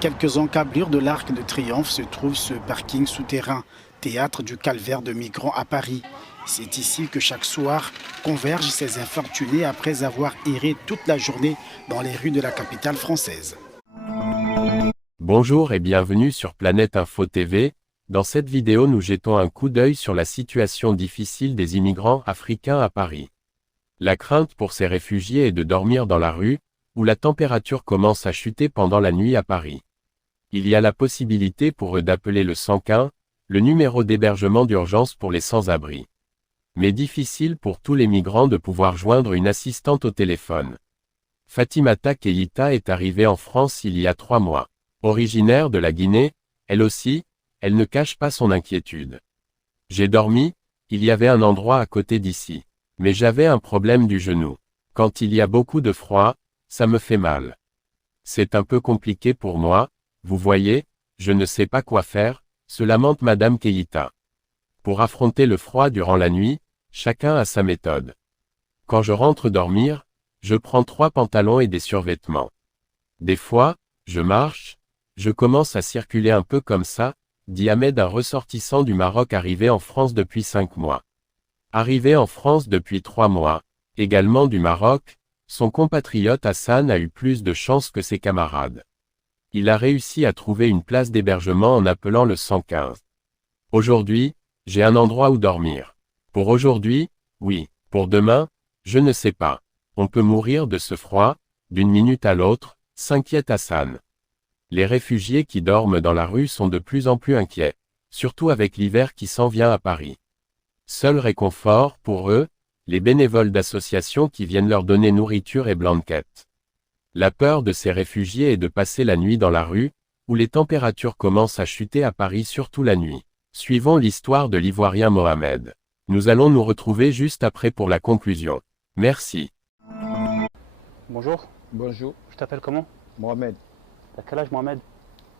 quelques encablures de l'Arc de Triomphe se trouve ce parking souterrain, théâtre du calvaire de migrants à Paris. C'est ici que chaque soir convergent ces infortunés après avoir erré toute la journée dans les rues de la capitale française. Bonjour et bienvenue sur Planète Info TV. Dans cette vidéo, nous jetons un coup d'œil sur la situation difficile des immigrants africains à Paris. La crainte pour ces réfugiés est de dormir dans la rue, où la température commence à chuter pendant la nuit à Paris. Il y a la possibilité pour eux d'appeler le 115, le numéro d'hébergement d'urgence pour les sans-abri. Mais difficile pour tous les migrants de pouvoir joindre une assistante au téléphone. Fatimata Keïta est arrivée en France il y a 3 mois. Originaire de la Guinée, elle aussi, elle ne cache pas son inquiétude. J'ai dormi, il y avait un endroit à côté d'ici. Mais j'avais un problème du genou. Quand il y a beaucoup de froid, ça me fait mal. C'est un peu compliqué pour moi, vous voyez, je ne sais pas quoi faire, se lamente Madame Keïta. Pour affronter le froid durant la nuit, chacun a sa méthode. Quand je rentre dormir, je prends 3 pantalons et des survêtements. Des fois, je marche, je commence à circuler un peu comme ça, dit Ahmed, un ressortissant du Maroc arrivé en France depuis 5 mois. Arrivé en France depuis 3 mois, également du Maroc, son compatriote Hassan a eu plus de chance que ses camarades. Il a réussi à trouver une place d'hébergement en appelant le 115. Aujourd'hui, j'ai un endroit où dormir. Pour aujourd'hui, oui. Pour demain, je ne sais pas. On peut mourir de ce froid, d'une minute à l'autre, s'inquiète Hassan. Les réfugiés qui dorment dans la rue sont de plus en plus inquiets, surtout avec l'hiver qui s'en vient à Paris. Seul réconfort, pour eux, les bénévoles d'associations qui viennent leur donner nourriture et blanquettes. La peur de ces réfugiés est de passer la nuit dans la rue, où les températures commencent à chuter à Paris surtout la nuit. Suivons l'histoire de l'Ivoirien Mohamed. Nous allons nous retrouver juste après pour la conclusion. Merci. Bonjour, Bonjour, je t'appelle comment? Mohamed. T'as quel âge, Mohamed?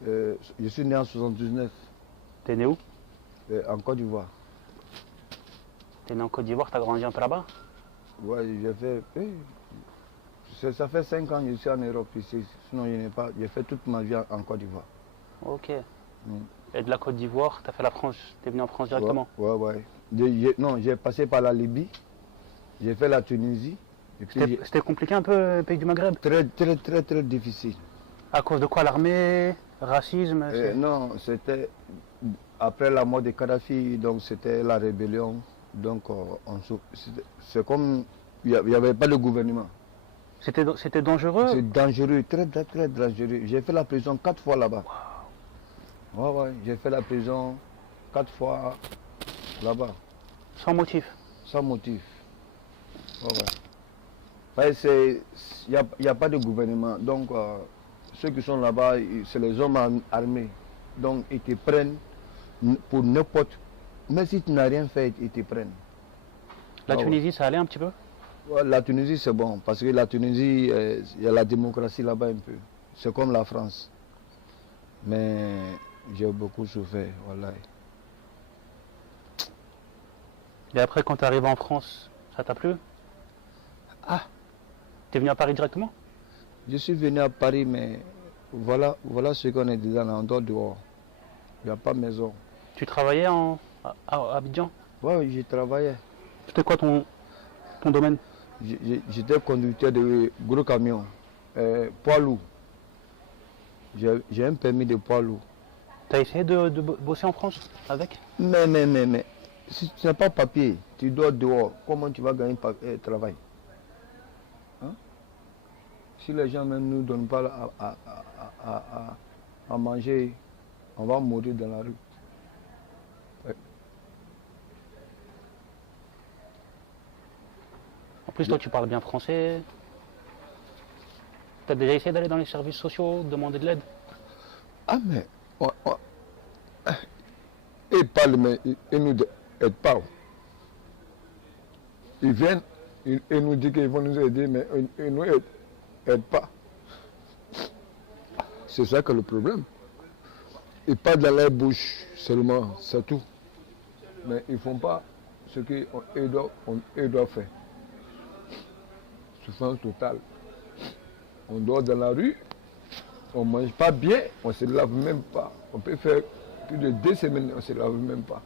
Je suis né en 79 T'es né où? en Côte d'Ivoire. T'es né en Côte d'Ivoire, t'as grandi un peu là-bas? Ouais, ça fait 5 ans que je suis en Europe ici. Sinon, je n'ai pas. J'ai fait toute ma vie en Côte d'Ivoire. Ok. Mm. Et de la Côte d'Ivoire, t'as fait la France, t'es venu en France directement? Ouais. Non, j'ai passé par la Libye, j'ai fait la Tunisie. Et puis C'était compliqué un peu, le pays du Maghreb? très difficile. À cause de quoi? L'armée? Racisme? Non, c'était après la mort de Kadhafi, donc c'était la rébellion. Donc c'est comme il n'y avait pas de gouvernement. C'était dangereux? C'est dangereux, très dangereux. J'ai fait la prison 4 fois là-bas. Ouais, j'ai fait la prison 4 fois là-bas. Sans motif? Sans motif. Ouais, il n'y a pas de gouvernement. Donc, ceux qui sont là-bas, c'est les hommes armés. Donc, ils te prennent pour n'importe. Même si tu n'as rien fait, ils te prennent. La Tunisie, ça allait un petit peu? Ouais, la Tunisie, c'est bon. Parce que la Tunisie, il y a la démocratie là-bas un peu. C'est comme la France. Mais j'ai beaucoup souffert, voilà. Et après, quand t'es arrivé en France, ça t'a plu? Ah, T'es venu à Paris directement? je suis venu à Paris, mais voilà ce qu'on est déjà en dehors. Il n'y a pas de maison. Tu travaillais à Abidjan? Ouais, j'ai travaillé. C'était quoi ton domaine? J'étais conducteur de gros camions, poids lourd. J'ai un permis de poids lourd. T'as essayé de bosser en France avec? Mais, si tu n'as pas de papier, tu dois dehors, comment tu vas gagner travail? Hein? Si les gens même ne nous donnent pas à manger, on va mourir dans la rue. Ouais. En plus, toi, tu parles bien français. T'as déjà essayé d'aller dans les services sociaux, demander de l'aide? Ah mais, ils parlent mais ils nous aident pas. Ils viennent, ils nous disent qu'ils vont nous aider, mais ils ne nous aident pas. C'est ça que le problème. Ils parlent dans leur bouche seulement, c'est tout. Mais ils ne font pas ce qu'ils doivent faire. Souffrance totale. On dort dans la rue, On ne mange pas bien, on ne se lave même pas. On peut faire plus de 2 semaines, on ne se lave même pas.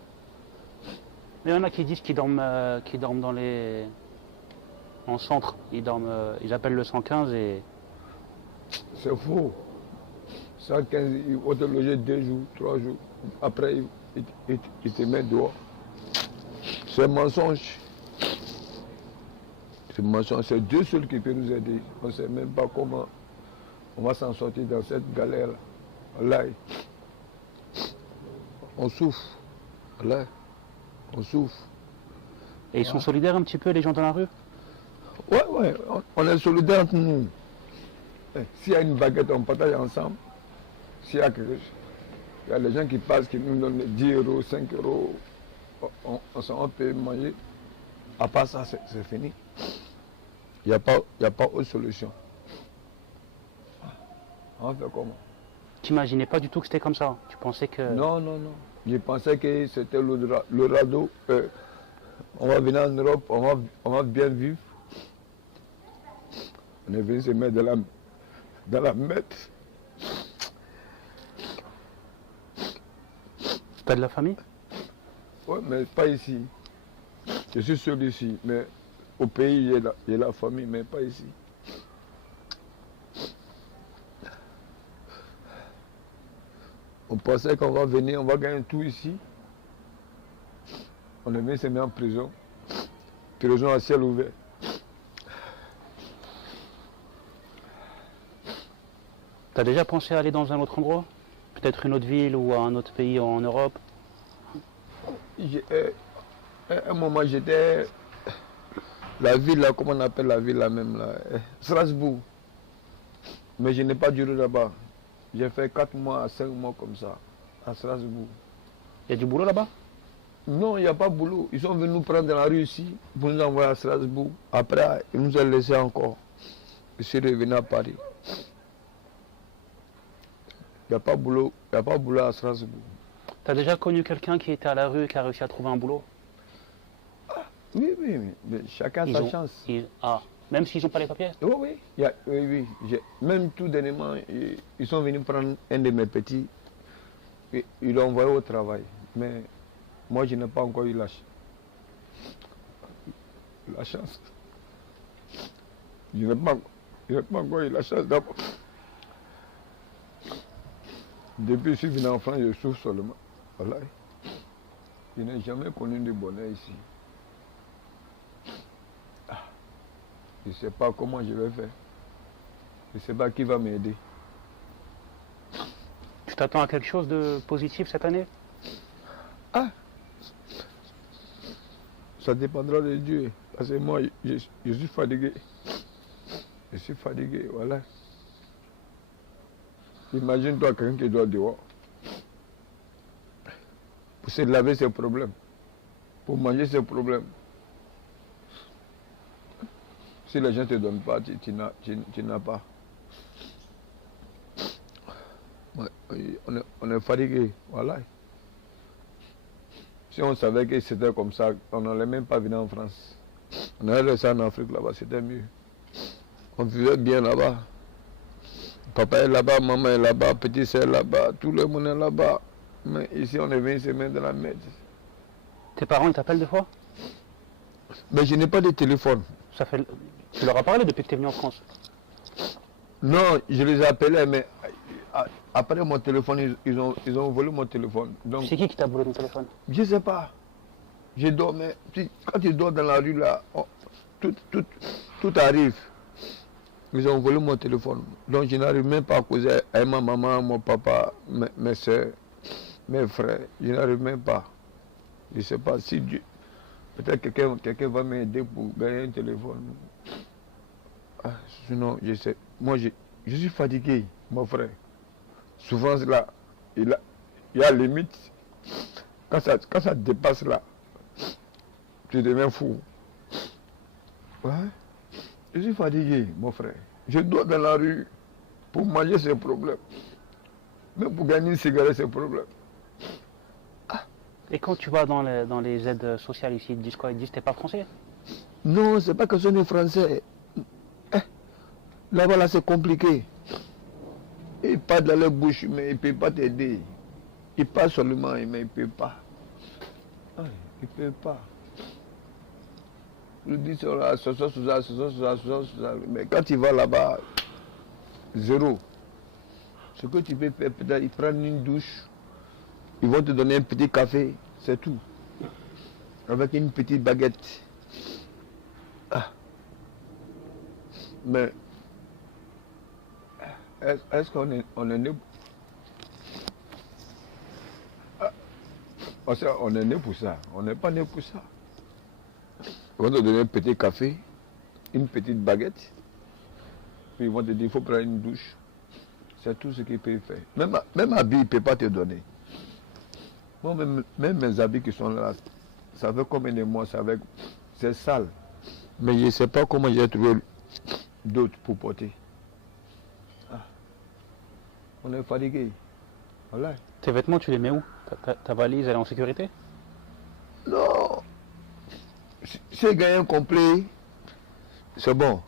Il y en a qui disent qu'ils dorment dans les... en centre. Ils appellent le 115 et... C'est faux. 115, ils vont te loger 2 jours, 3 jours. Après, ils te mettent dehors. C'est un mensonge. C'est un mensonge. C'est Dieu seul qui peut nous aider. On ne sait même pas comment on va s'en sortir dans cette galère. Là, on souffre. Là, on souffre. Et ils sont solidaires un petit peu, les gens dans la rue? Ouais, on est solidaires entre nous. S'il y a une baguette, on partage ensemble. S'il y a quelque chose, il y a les gens qui passent, qui nous donnent 10 euros, 5 euros. On peut manger. À part ça, c'est fini. Il n'y a pas autre solution. On fait comment? Tu n'imaginais pas du tout que c'était comme ça? Tu pensais que... Non. Je pensais que c'était le radeau. On va venir en Europe, on va bien vivre. On est venu se mettre dans la merde. T'as de la famille? Oui, mais pas ici. Je suis seul ici, mais au pays, il y a la famille, mais pas ici. On pensait qu'on va venir, on va gagner tout ici. On est venu se mettre en prison. Prison à ciel ouvert. T'as déjà pensé à aller dans un autre endroit? Peut-être une autre ville ou un autre pays en Europe? À un moment, j'étais... La ville, là, comment on appelle la ville là même là? Strasbourg. Mais je n'ai pas duré là-bas. J'ai fait 4 mois à 5 mois comme ça, à Strasbourg. Il y a du boulot là-bas? Non, il n'y a pas de boulot. Ils sont venus nous prendre dans la rue ici, pour nous envoyer à Strasbourg. Après, ils nous ont laissés encore. Je suis revenu à Paris. Il n'y a pas de boulot, à Strasbourg. T'as déjà connu quelqu'un qui était à la rue et qui a réussi à trouver un boulot? Oui, mais chacun a sa chance. Même s'ils n'ont pas les papiers? Oui. Même tout dernièrement, ils sont venus prendre un de mes petits, et ils l'ont envoyé au travail. Mais moi, je n'ai pas encore eu la chance. Je n'ai pas encore eu la chance d'abord. Depuis que je suis venu en France, je souffre seulement. Voilà. Je n'ai jamais connu de bonheur ici. Je ne sais pas comment je vais faire. Je ne sais pas qui va m'aider. Tu t'attends à quelque chose de positif cette année? Ça dépendra de Dieu. Parce que moi, je suis fatigué. Je suis fatigué, voilà. Imagine-toi quelqu'un qui doit dehors. Pour se laver, c'est un problème. Pour manger, c'est un problème. Si les gens ne te donnent pas, tu n'as pas. On est fatigué, voilà. Si on savait que c'était comme ça, on n'allait même pas venir en France. On allait rester en Afrique là-bas, c'était mieux. On vivait bien là-bas. Papa est là-bas, maman est là-bas, petit sœur est là-bas, tout le monde est là-bas. Mais ici, on est venu se mettre dans la merde. Tes parents, ils t'appellent des fois? Mais je n'ai pas de téléphone. Tu leur as parlé depuis que tu es venu en France? Non, je les appelais, mais après mon téléphone, ils ont volé mon téléphone. Donc, c'est qui t'a volé ton téléphone? Je ne sais pas. Je dormais. Quand tu dors dans la rue, là, tout arrive. Ils ont volé mon téléphone. Donc je n'arrive même pas à causer avec ma maman, mon papa, mes soeurs, mes frères. Je n'arrive même pas. Je ne sais pas si Dieu... Peut-être quelqu'un va m'aider pour gagner un téléphone. Sinon, je sais. Moi, je suis fatigué, mon frère. Souvent, là, il y a limite. Quand ça dépasse là, tu deviens fou. Ouais. Je suis fatigué, mon frère. Je dors dans la rue. Pour manger, c'est un problème. Même pour gagner une cigarette, c'est un problème. Et quand tu vas dans les aides sociales ici, ils te disent quoi? Ils te disent que t'es pas français? Non, c'est pas question de français. Là-bas, là, c'est compliqué. Et pas dans leur bouche, mais il ne peut pas t'aider. Il parle seulement, mais il ne peut pas. Il ne peut pas. Il dit ça, mais quand il va là-bas, zéro. Ce que tu peux faire, peut-être, ils prennent une douche, ils vont te donner un petit café, c'est tout. Avec une petite baguette. Mais est-ce qu'on est, on est né on est né pour ça. On n'est pas né pour ça. Ils vont te donner un petit café, une petite baguette, puis ils vont te dire il faut prendre une douche. C'est tout ce qu'ils peuvent faire. Même habit, ils ne peuvent pas te donner. Moi, même mes habits qui sont là, ça fait combien de mois, c'est sale. Mais je ne sais pas comment j'ai trouvé d'autres pour porter. On est fatigué. Voilà. Tes vêtements, tu les mets où? Ta valise, elle est en sécurité? Non. J'ai gagné un complet. C'est bon.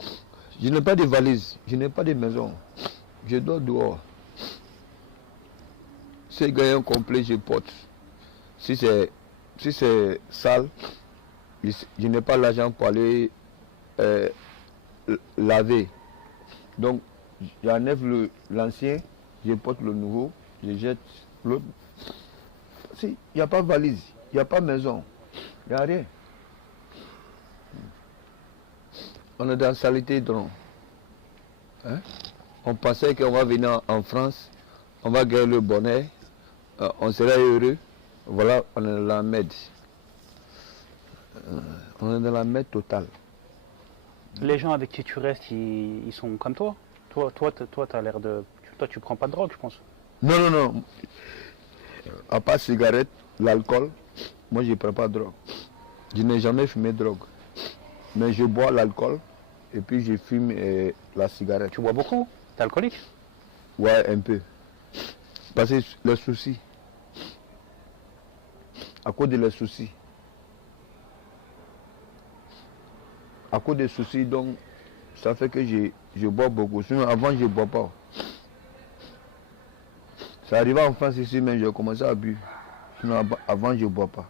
Je n'ai pas de valise. Je n'ai pas de maison. Je dors dehors. Si j'ai gagné un complet, je porte. Si c'est sale, je n'ai pas l'argent pour aller laver. Donc, j'enlève l'ancien, je porte le nouveau, je jette l'autre. Si, il n'y a pas de valise, il n'y a pas de maison, il n'y a rien. On est dans saleté drôle. Hein? On pensait qu'on va venir en France, on va gagner le bonheur, on sera heureux. Voilà, on est dans la merde. On est dans la merde totale. Les gens avec qui tu restes, ils sont comme toi? Toi, t'as l'air de... Toi, tu prends pas de drogue, je pense. Non, non, non. À part cigarette, l'alcool, moi, je ne prends pas de drogue. Je n'ai jamais fumé de drogue. Mais je bois l'alcool et puis je fume la cigarette. Tu bois beaucoup? T'es alcoolique? Ouais, un peu. Parce que les soucis. À cause de les soucis. À cause des soucis, donc, ça fait que je bois beaucoup. Sinon, avant, je ne bois pas. Ça arrivait en France ici, mais j'ai commencé à boire. Sinon, avant, je ne bois pas.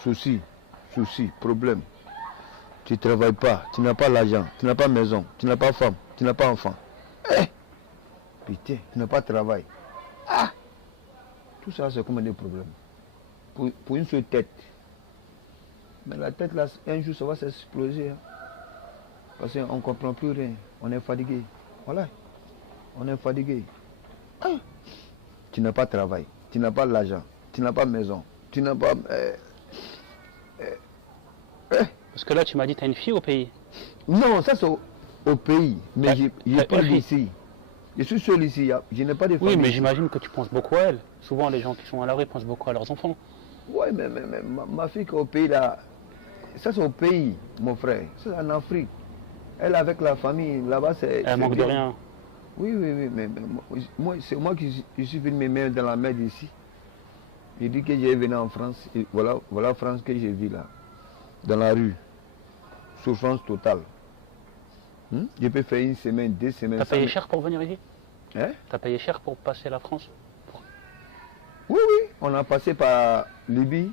Soucis, problème. Tu ne travailles pas, tu n'as pas l'argent, tu n'as pas maison, tu n'as pas femme, tu n'as pas enfant. Putain, tu n'as pas de travail. Tout ça, c'est comme des problèmes. Pour une seule tête. Mais la tête, là, un jour, ça va s'exploser. Hein. Parce qu'on ne comprend plus rien. On est fatigué. Voilà. On est fatigué. Tu n'as pas de travail. Tu n'as pas l'argent. Tu n'as pas de maison. Tu n'as pas... Parce que là, tu m'as dit que tu as une fille au pays. Non, ça c'est au pays. Mais je parle d'ici. Je suis seul ici. Je n'ai pas de famille. Oui, mais j'imagine que tu penses beaucoup à elle. Souvent, les gens qui sont à la rue pensent beaucoup à leurs enfants. Oui, mais ma fille qui est au pays là, ça c'est au pays, mon frère. C'est en Afrique. Elle avec la famille, là-bas c'est... Elle manque de rien. Oui, mais moi, c'est moi qui suis venu me mettre dans la merde ici. Je dis que j'ai venu en France. Et voilà France que j'ai vu là. Dans la rue. Souffrance totale. Je peux faire une semaine, 2 semaines. T'as payé cher pour venir ici? Hein? T'as payé cher pour passer la France? Oui, on a passé par Libye,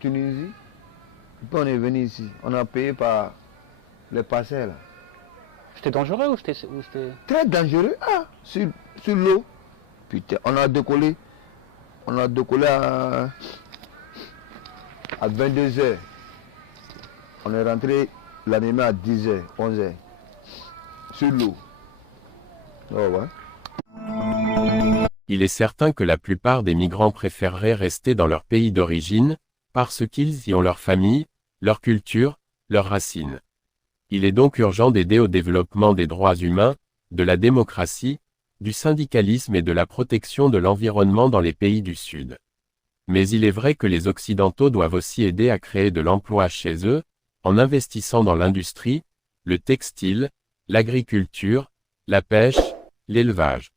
Tunisie, puis on est venu ici. On a payé par les parcelles. C'était dangereux ou c'était... Très dangereux, sur l'eau. Putain, on a décollé à 22h. On est rentré la nuit à 10h, 11h. Sur l'eau. Oh ouais. Il est certain que la plupart des migrants préféreraient rester dans leur pays d'origine, parce qu'ils y ont leur famille, leur culture, leurs racines. Il est donc urgent d'aider au développement des droits humains, de la démocratie, du syndicalisme et de la protection de l'environnement dans les pays du Sud. Mais il est vrai que les Occidentaux doivent aussi aider à créer de l'emploi chez eux, en investissant dans l'industrie, le textile, l'agriculture, la pêche, l'élevage.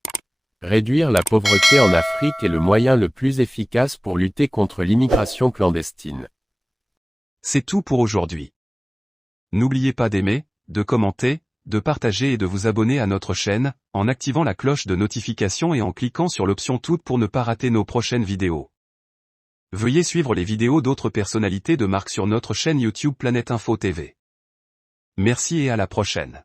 Réduire la pauvreté en Afrique est le moyen le plus efficace pour lutter contre l'immigration clandestine. C'est tout pour aujourd'hui. N'oubliez pas d'aimer, de commenter, de partager et de vous abonner à notre chaîne, en activant la cloche de notification et en cliquant sur l'option toutes pour ne pas rater nos prochaines vidéos. Veuillez suivre les vidéos d'autres personnalités de marque sur notre chaîne YouTube Planète Info TV. Merci et à la prochaine.